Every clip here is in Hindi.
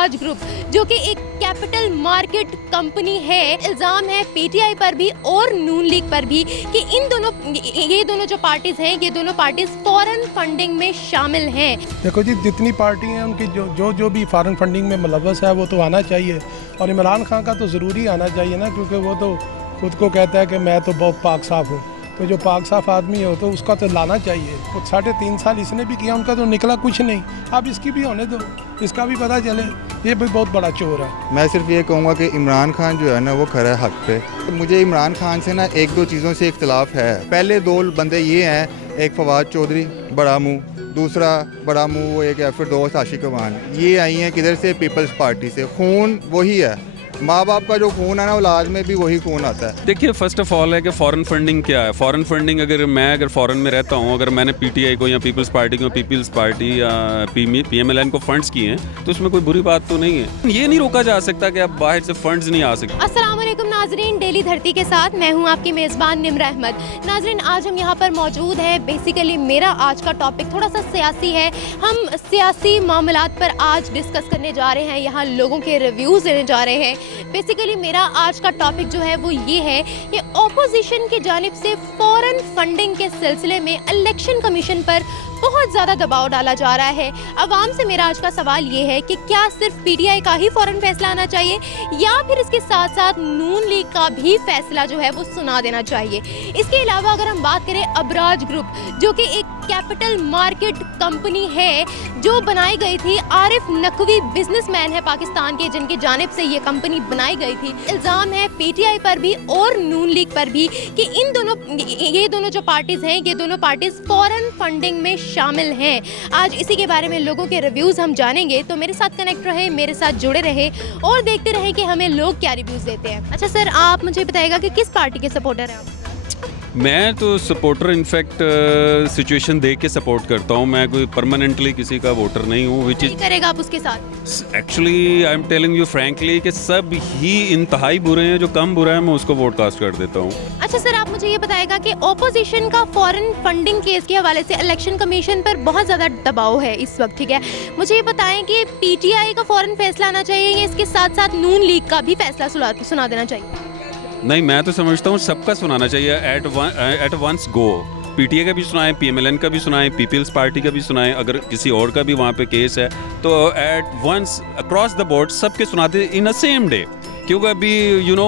अबराज ग्रुप, जो कि एक कैपिटल मार्केट कंपनी है। इल्ज़ाम है पीटीआई पर भी और नून लीग पर भी कि ये दोनों जो पार्टीज़ हैं, ये दोनों पार्टीज़ फॉरेन फंडिंग में शामिल हैं। देखो जी, जितनी पार्टी हैं उनकी जो भी फॉरेन फंडिंग में मुलव्वस है वो तो आना चाहिए, और इमरान खान का तो ज़रूरी आना चाहिए ना, क्योंकि वो तो खुद को कहता है कि मैं तो बहुत पाक साफ़ हूँ। तो जो पाक साफ़ आदमी हो तो उसका तो लाना चाहिए। तो 3.5 साल इसने भी किया, उनका तो निकला कुछ नहीं। अब इसकी भी होने दो, इसका भी पता चले, ये भी बहुत बड़ा चोर है। मैं सिर्फ ये कहूँगा कि इमरान खान जो है ना वो खरा है हक पे। मुझे इमरान खान से ना एक दो चीज़ों से इख्तलाफ है। पहले दो बंदे ये हैं, एक फवाद चौधरी बड़ा मुँह, दूसरा बड़ा मुँह वो एक फिरदौस आशिक अवान। ये आई हैं किधर से? पीपल्स पार्टी से। खून वही है, माँ बाप का जो खून है ना औलाद में भी वही खून आता है। देखिए, फर्स्ट ऑफ ऑल है कि फ़ॉरेन फंडिंग क्या है। फ़ॉरेन फंडिंग अगर फ़ॉरेन में रहता हूँ, अगर मैंने पीटीआई को या पीपल्स पार्टी या पीएमएलएन को फंड्स किए हैं तो उसमें कोई बुरी बात तो नहीं है। ये नहीं रोका जा सकता कि अब बाहर से फंड्स नहीं आ सकते। अस्सलाम वालेकुम नाजरीन, डेली धरती के साथ मैं हूँ आपकी मेज़बान निम्रा अहमद। नाजरीन, आज हम यहाँ पर मौजूद हैं। बेसिकली मेरा आज का टॉपिक थोड़ा सा सियासी है। हम सियासी मामलात पर आज डिस्कस करने जा रहे हैं, यहाँ लोगों के रिव्यूज़ लेने जा रहे हैं। बेसिकली मेरा आज का टॉपिक जो है वो ये है कि ऑपोजिशन की जानिब से फॉरेन फंडिंग के सिलसिले में इलेक्शन कमीशन पर बहुत ज़्यादा दबाव डाला जा रहा है। अवाम से मेरा आज का सवाल ये है कि क्या सिर्फ पीटीआई का ही फ़ौरन फैसला आना चाहिए या फिर इसके साथ साथ नून लीग का भी फैसला जो है वो सुना देना चाहिए। इसके अलावा अगर हम बात करें अबराज ग्रुप, जो कि एक कैपिटल मार्केट कंपनी है जो बनाई गई थी, आरिफ नकवी बिजनेसमैन है पाकिस्तान के जिनकी जानिब से ये कंपनी बनाई गई थी। इल्ज़ाम है पीटीआई पर भी और नून लीग पर भी कि ये दोनों जो पार्टीज़ हैं, ये दोनों पार्टीज़ फॉरेन फंडिंग में शामिल हैं। आज इसी के बारे में लोगों के रिव्यूज़ हम जानेंगे, तो मेरे साथ कनेक्ट रहे, मेरे साथ जुड़े रहे और देखते रहे कि हमें लोग क्या रिव्यूज़ देते हैं। अच्छा सर, आप मुझे बताइएगा कि किस पार्टी के सपोर्टर हैं आप? मैं तो सपोर्टर इनफैक्ट सिचुएशन देख के सपोर्ट करता हूँ। मैं कोई परमानेंटली किसी का वोटर नहीं हूँ। विच इज करेगा आप उसके साथ? Actually I am telling you frankly कि सब ही इंतहाई बुरे हैं। जो कम बुरा है मैं उसको वोट कास्ट कर देता हूँ। अच्छा सर, आप मुझे ये बताएगा कि ऑपोजिशन का फॉरेन फंडिंग केस के हवाले से इलेक्शन कमीशन पर बहुत ज़्यादा दबाव है इस वक्त, ठीक है। मुझे ये बताएं कि पीटीआई का फॉरेन फैसला आना चाहिए या इसके साथ साथ नून लीग का भी फैसला सुना देना चाहिए? नहीं, मैं तो समझता हूँ सबका सुनाना चाहिए एट वंस गो। पीटीआई का भी सुनाएं, पीएमएलएन का भी सुनाएं, पीपल्स पार्टी का भी सुनाएं। अगर किसी और का भी वहाँ पे केस है तो at once across the board सबके सुनाते इन अ सेम डे। क्योंकि अभी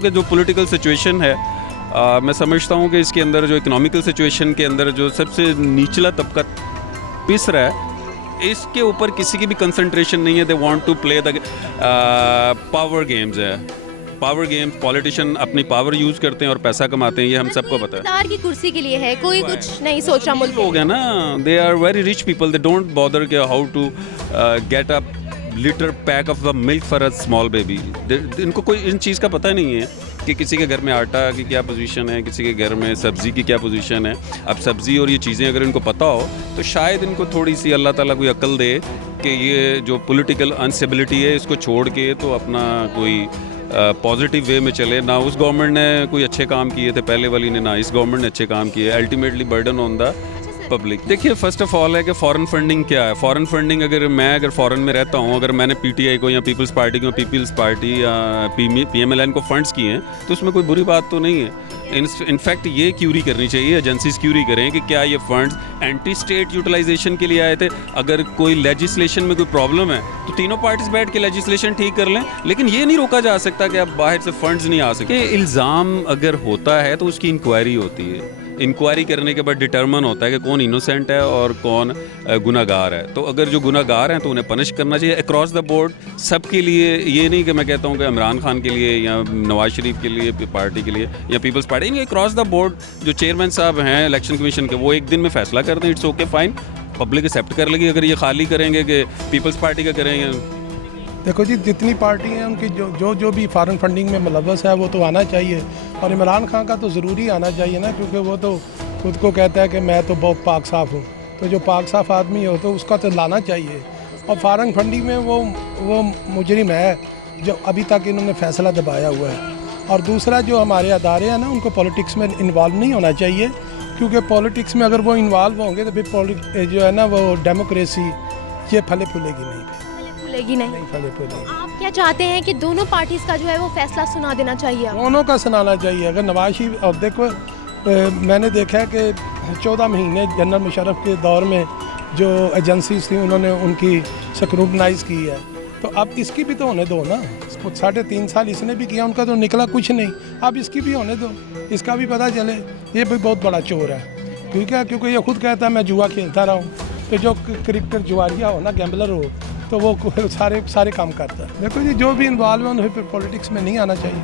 कि जो पॉलिटिकल सिचुएशन है, मैं समझता हूँ कि इसके अंदर जो इकोनॉमिकल सिचुएशन के अंदर जो सबसे निचला तबका पिस रहा है, इसके ऊपर किसी की भी कंसंट्रेशन नहीं है। They want to play the power games है। पावर गेम, पॉलिटिशियन अपनी पावर यूज करते हैं और पैसा कमाते हैं, ये हम सबको पता है। सरकार की कुर्सी के लिए है, कोई कुछ नहीं सोच रहा मुल्क हो गया ना। They are very rich people, they don't bother के how to get a litre pack of the milk for a small baby. इनको कोई इन चीज़ का पता नहीं है कि किसी के घर में आटा की क्या पोजीशन है, किसी के घर में सब्ज़ी की क्या पोजीशन है। अब सब्ज़ी और ये चीज़ें अगर इनको पता हो तो शायद इनको थोड़ी सी अल्लाह ताला कोई अक्ल दे कि ये जो पॉलिटिकल अनस्टेबिलिटी है इसको छोड़ के तो अपना कोई पॉजिटिव वे में चले। ना उस गवर्नमेंट ने कोई अच्छे काम किए थे पहले वाली ने, ना इस गवर्नमेंट ने अच्छे काम किए। Ultimately burden on the public. देखिए, फर्स्ट ऑफ ऑल है कि फ़ॉरेन फंडिंग क्या है। फ़ॉरेन फंडिंग अगर फ़ॉरेन में रहता हूँ, अगर मैंने पीटीआई को या पीपल्स पार्टी या पीएमएलएन को फंड्स किए हैं तो उसमें कोई बुरी बात तो नहीं है। इनफैक्ट ये क्यूरी करनी चाहिए, एजेंसीज क्यूरी करें कि क्या ये फंड्स एंटी स्टेट यूटिलाइजेशन के लिए आए थे। अगर कोई लेजिस्लेशन में कोई प्रॉब्लम है तो तीनों पार्टीज बैठ के लेजिस्लेशन ठीक कर लें, लेकिन ये नहीं रोका जा सकता कि अब बाहर से फंड्स नहीं आ सकते। इल्ज़ाम अगर होता है तो उसकी इंक्वायरी होती है। इंक्वायरी करने के बाद डिटर्मन होता है कि कौन इनोसेंट है और कौन गुनाहगार है। तो अगर जो गुनाहगार हैं तो उन्हें पनिश करना चाहिए अक्रॉस द बोर्ड सबके लिए। ये नहीं कि मैं कहता हूँ कि इमरान खान के लिए या नवाज शरीफ के लिए पार्टी के लिए या पीपल्स पार्टी, इनके अक्रॉस द बोर्ड जो चेयरमैन साहब हैं इलेक्शन कमीशन के, वो एक दिन में फैसला कर दें। It's okay, fine, public accept कर लेगी। अगर ये खाली करेंगे कि पीपल्स पार्टी का करेंगे। देखो जी, जितनी पार्टी हैं उनकी जो भी फॉरेन फंडिंग में मुलव्वस है वो तो आना चाहिए, और इमरान खान का तो ज़रूरी आना चाहिए ना, क्योंकि वो तो खुद को कहता है कि मैं तो बहुत पाक साफ़ हूँ। तो जो पाक साफ़ आदमी हो तो उसका तो लाना चाहिए। और फॉरेन फंडिंग में वो मुजरिम है जो अभी तक इन्होंने फैसला दबाया हुआ है। और दूसरा, जो हमारे अदारे हैं ना, उनको पॉलिटिक्स में इन्वॉल्व नहीं होना चाहिए, क्योंकि पॉलिटिक्स में अगर वो इन्वॉल्व होंगे तो फिर जो है ना वो डेमोक्रेसी ये फले फूलेगी नहीं। फूलेगी नहीं। फले फूले आप क्या चाहते हैं कि दोनों पार्टीज का जो है वो फैसला सुना देना चाहिए? दोनों का सुनाना चाहिए। अगर नवाज शरीफ, और देखो मैंने देखा है कि 14 महीने जनरल मुशर्रफ के दौर में जो एजेंसीज थी उन्होंने उनकी स्क्रूटनाइज की है, तो अब इसकी भी तो होने दो ना। 3.5 साल इसने भी किया, उनका तो निकला कुछ नहीं, अब इसकी भी होने दो, इसका भी पता चले। ये भी बहुत बड़ा चोर है, क्योंकि ये खुद कहता है मैं जुआ खेलता रहा हूँ। तो जो क्रिकेटर जुआरिया हो ना, गैम्बलर हो, तो वो सारे काम करता है। देखो जी, जो भी इन्वॉल्व है उन्हें पॉलिटिक्स में नहीं आना चाहिए,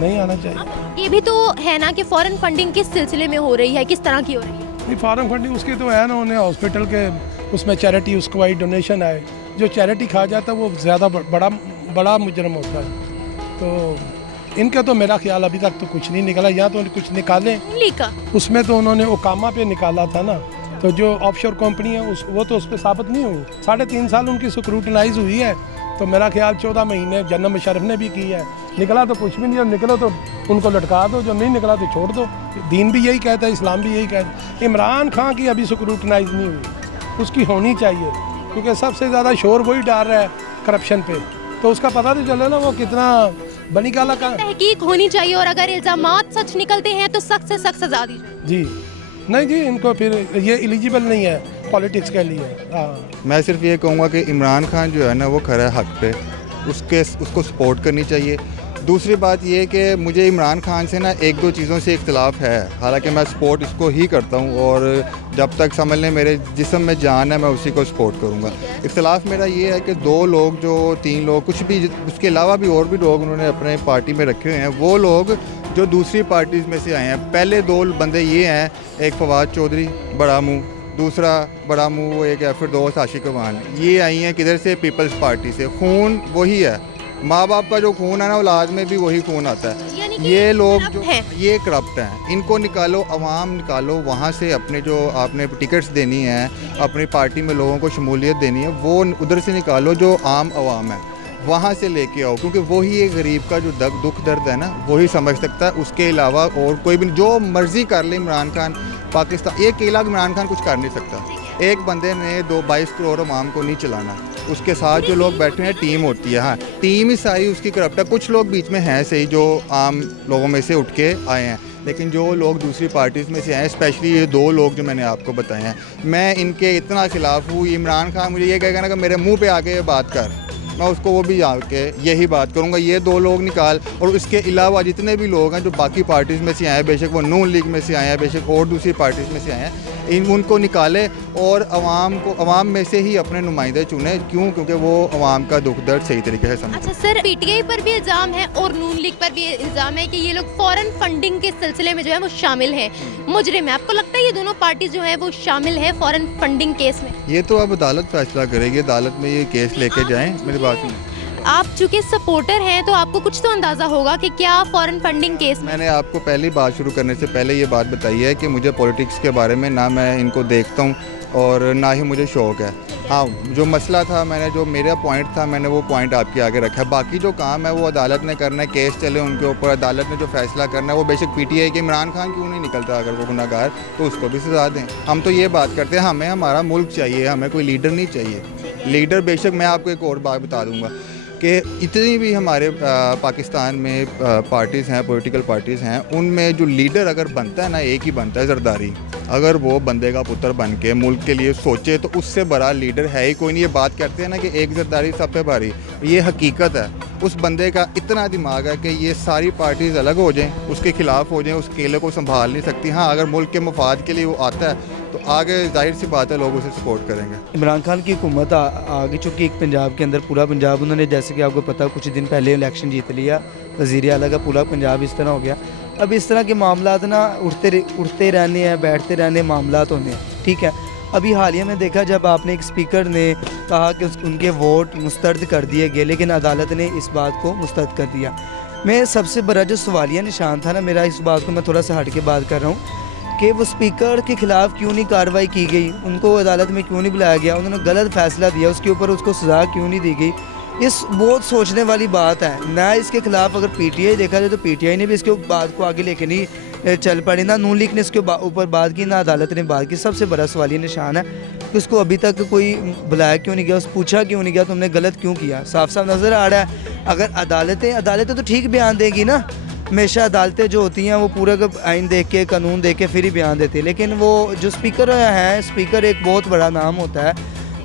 नहीं आना चाहिए। ये भी तो है ना कि फॉरेन फंडिंग किस सिलसिले में हो रही है, किस तरह की हो रही है? नहीं, फॉरेन फंडिंग उसके तो है ना, उन्हें हॉस्पिटल के उसमें चैरिटी, उसको आई डोनेशन आए, जो चैरिटी खा जाता है वो ज़्यादा बड़ा मुजरम होता है। तो इनका तो मेरा ख्याल अभी तक तो कुछ नहीं निकला, या तो कुछ निकालें। उसमें तो उन्होंने ओकामा पे निकाला था ना, तो जो ऑफशोर कंपनी है वो तो उस पर साबित नहीं हुई। 3.5 साल उनकी स्क्रूटनाइज हुई है, तो मेरा ख्याल 14 महीने जनरल मुशर्रफ ने भी की है। निकला तो कुछ भी नहीं, और निकलो तो उनको लटका दो, जो नहीं निकला तो छोड़ दो। दीन भी यही कहता है, इस्लाम भी यही कहता है। इमरान खान की अभी स्क्रूटनाइज नहीं हुई, उसकी होनी चाहिए, क्योंकि सबसे ज़्यादा शोर वही डाल रहा है करप्शन पे, तो उसका पता तो चले ना वो कितना बनी काला का। तहकीक होनी चाहिए, और अगर इल्जामात सच निकलते हैं तो सख्त से सख्त सजा दी जाए। जी नहीं जी, इनको फिर ये एलिजिबल नहीं है पॉलिटिक्स के लिए। हाँ, मैं सिर्फ ये कहूँगा कि इमरान खान जो है ना वो खरा है हक पे, उसको सपोर्ट करनी चाहिए। दूसरी बात ये कि मुझे इमरान खान से ना 1-2 चीज़ों से इख्तलाफ है, हालांकि मैं सपोर्ट इसको ही करता हूँ, और जब तक समझ लें मेरे जिस्म में जान है मैं उसी को सपोर्ट करूँगा। इख्तलाफ मेरा ये है कि 2 लोग, जो 3 लोग, कुछ भी उसके अलावा भी और भी लोग उन्होंने अपने पार्टी में रखे हुए हैं, वो लोग जो दूसरी पार्टीज़ में से आए हैं। पहले 2 बंदे ये हैं, एक फवाद चौधरी बड़ा मुँह, दूसरा बड़ा मुँह वो एक है फिरदौस आशिक अवान। ये आई हैं किधर से? पीपल्स पार्टी से। खून वही है, माँ बाप का जो खून है ना, औलाद में भी वही खून आता है। ये लोग जो ये करप्ट हैं, इनको निकालो, अवाम निकालो वहाँ से। अपने जो आपने टिकट्स देनी है, अपनी पार्टी में लोगों को शमूलियत देनी है, वो उधर से निकालो जो आम अवाम है, वहाँ से लेके आओ, क्योंकि वही एक गरीब का जो दुख दर्द है ना वही समझ सकता है। उसके अलावा और कोई भी, जो मर्जी कर ले इमरान खान, पाकिस्तान ये अकेला इमरान खान कुछ कर नहीं सकता। एक बंदे ने 22 करोड़ अवाम को नहीं चलाना, उसके साथ जो लोग बैठे हैं टीम होती है। हाँ, टीम ही सारी उसकी करप्ट है। कुछ लोग बीच में हैं सही जो आम लोगों में से उठ के आए हैं, लेकिन जो लोग दूसरी पार्टीज़ में से आए, स्पेशली ये 2 लोग जो मैंने आपको बताए हैं, मैं इनके इतना खिलाफ हूँ। इमरान खान मुझे ये कहेगा ना कि मेरे मुँह पे आके ये बात कर, मैं उसको वो भी आके यही बात करूँगा। ये 2 लोग निकाल, और उसके अलावा जितने भी लोग हैं जो बाकी पार्टीज़ में से आए, बेशक वो नून लीग में से आए हैं, बेशक और दूसरी पार्टीज़ में से आए हैं, उनको निकाले और अवाम में से ही अपने नुमाइंदे चुने। क्यों? क्योंकि वो अवाम का दुख दर्द सही तरीके से समझे। अच्छा सर, पीटीआई पर भी इल्ज़ाम है और नून लीग पर भी इल्ज़ाम है कि ये लोग फॉरेन फंडिंग के सिलसिले में जो है वो शामिल हैं, मुजरिम है। आपको लगता है ये दोनों पार्टी जो है वो शामिल है फॉरेन फंडिंग केस में? ये तो अब अदालत फैसला करेगी, अदालत में ये केस लेके जाएँ। मेरी बात सुनिए, आप चूँकि सपोर्टर हैं तो आपको कुछ तो अंदाज़ा होगा कि क्या फॉरेन फंडिंग केस में। मैंने आपको पहली बात शुरू करने से पहले ये बात बताई है कि मुझे पॉलिटिक्स के बारे में ना मैं इनको देखता हूँ और ना ही मुझे शौक़ है। हाँ, जो मसला था, जो मेरा पॉइंट था, मैंने वो पॉइंट आपके आगे रखा है। बाकी जो काम है वो अदालत ने करना है, केस चले उनके ऊपर, अदालत ने जो फैसला करना है वो बेशक पीटीआई के इमरान खान क्यों नहीं निकलता, अगर वो गुनाहगार तो उसको भी सजा दें। हम तो ये बात करते हैं, हमें हमारा मुल्क चाहिए, हमें कोई लीडर नहीं चाहिए। लीडर बेशक, मैं आपको एक और बात बता दूँगा कि इतनी भी हमारे पाकिस्तान में पार्टीज़ हैं, पॉलिटिकल पार्टीज़ हैं, उनमें जो लीडर अगर बनता है ना, एक ही बनता है, जरदारी। अगर वो बंदे का पुत्र बन के मुल्क के लिए सोचे तो उससे बड़ा लीडर है ही कोई नहीं। ये बात करते हैं ना कि एक जरदारी सब पे भारी, ये हकीकत है। उस बंदे का इतना दिमाग है कि ये सारी पार्टीज़ अलग हो जाएं, उसके खिलाफ हो जाएं, उस केले को संभाल नहीं सकती। हाँ, अगर मुल्क के मफाद के लिए वो आता है तो आगे जाहिर सी बात है लोग उसे सपोर्ट करेंगे। इमरान खान की हुकूमत आगे चूँकि एक पंजाब के अंदर पूरा पंजाब उन्होंने, जैसे कि आपको पता, कुछ दिन पहले इलेक्शन जीत लिया, वज़ीर आला का पूरा पंजाब इस तरह हो गया। अब इस तरह के मामलात ना उठते रहने हैं, बैठते रहने मामलात होने हैं, ठीक है। अभी हालिया में देखा जब आपने एक स्पीकर ने कहा कि उनके वोट मुस्तरद कर दिए गए, लेकिन अदालत ने इस बात को मुस्तरद कर दिया। मैं सबसे बड़ा जो सवालिया निशान था ना मेरा, इस बात को मैं थोड़ा सा हट के बात कर रहा हूँ कि वो स्पीकर के ख़िलाफ़ क्यों नहीं कार्रवाई की गई, उनको अदालत में क्यों नहीं बुलाया गया, उन्होंने गलत फ़ैसला दिया, उसके ऊपर उसको सज़ा क्यों नहीं दी गई। इस बहुत सोचने वाली बात है ना। इसके ख़िलाफ़ अगर पीटीआई देखा जाए तो पीटीआई ने भी इसके बात को आगे लेके नहीं चल पड़ी, ना नून लीग ने इसके ऊपर बात की, ना अदालत ने बात की। सबसे बड़ा सवालिया निशान है कि उसको अभी तक कोई बुलाया क्यों नहीं गया, उस पूछा क्यों नहीं गया तुमने गलत क्यों किया। साफ साफ नज़र आ रहा है। अगर अदालतें तो ठीक बयान देंगी ना, हमेशा अदालतें जो होती हैं वो पूरा का आइन देख के कानून देख के फिर ही बयान देती है, लेकिन वो जो स्पीकर हैं, स्पीकर एक बहुत बड़ा नाम होता है,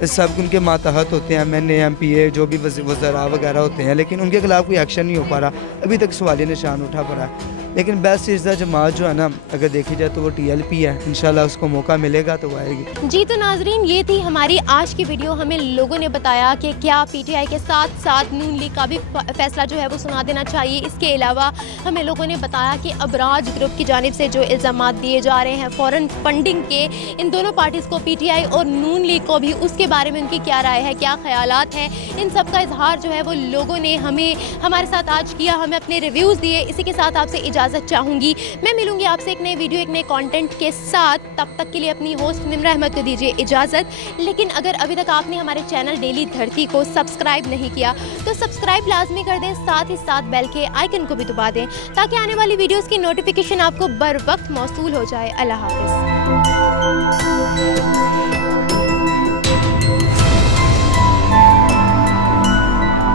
सब उनके मातहत होते हैं, MNA MPA जो भी वज़रा वगैरह होते हैं, लेकिन उनके खिलाफ कोई एक्शन नहीं हो पा रहा, अभी तक सवालिया निशान उठा पड़ा है। लेकिन बेस्ट इज़ द जमात जो है ना, अगर देखी जाए तो वो TLP है, इंशाल्लाह उसको मौका मिलेगा तो वो आएगी। जी तो नाजरीन, ये थी हमारी आज की वीडियो। हमें लोगों ने बताया कि क्या PTI के साथ साथ नून लीग का भी फैसला जो है वो सुना देना चाहिए। इसके अलावा हमें लोगों ने बताया कि अबराज ग्रुप की जानिब से जो इल्ज़ामात दिए जा रहे हैं फॉरेन फंडिंग के, इन दोनों पार्टीज़ को, PTI और नून लीग को भी, उसके बारे में उनकी क्या राय है, क्या ख्यालात हैं, इन सब का इजहार जो है वो लोगों ने हमारे साथ आज किया, हमें अपने रिव्यूज़ दिए। इसी के साथ आपसे इजाज़त चाहूँगी। मैं मिलूंगी आपसे एक नए वीडियो, एक नए कंटेंट के साथ। तब तक के लिए अपनी होस्ट निम्रा अहमद को दीजिए इजाज़त। लेकिन अगर अभी तक आपने हमारे चैनल डेली धरती को सब्सक्राइब नहीं किया तो सब्सक्राइब लाजमी कर दें, साथ ही साथ बेल के आइकन को भी दबा दें ताकि आने वाली वीडियोज़ की नोटिफिकेशन आपको बर वक्त मौसूल हो जाए। अल्लाह हाफ़िज़।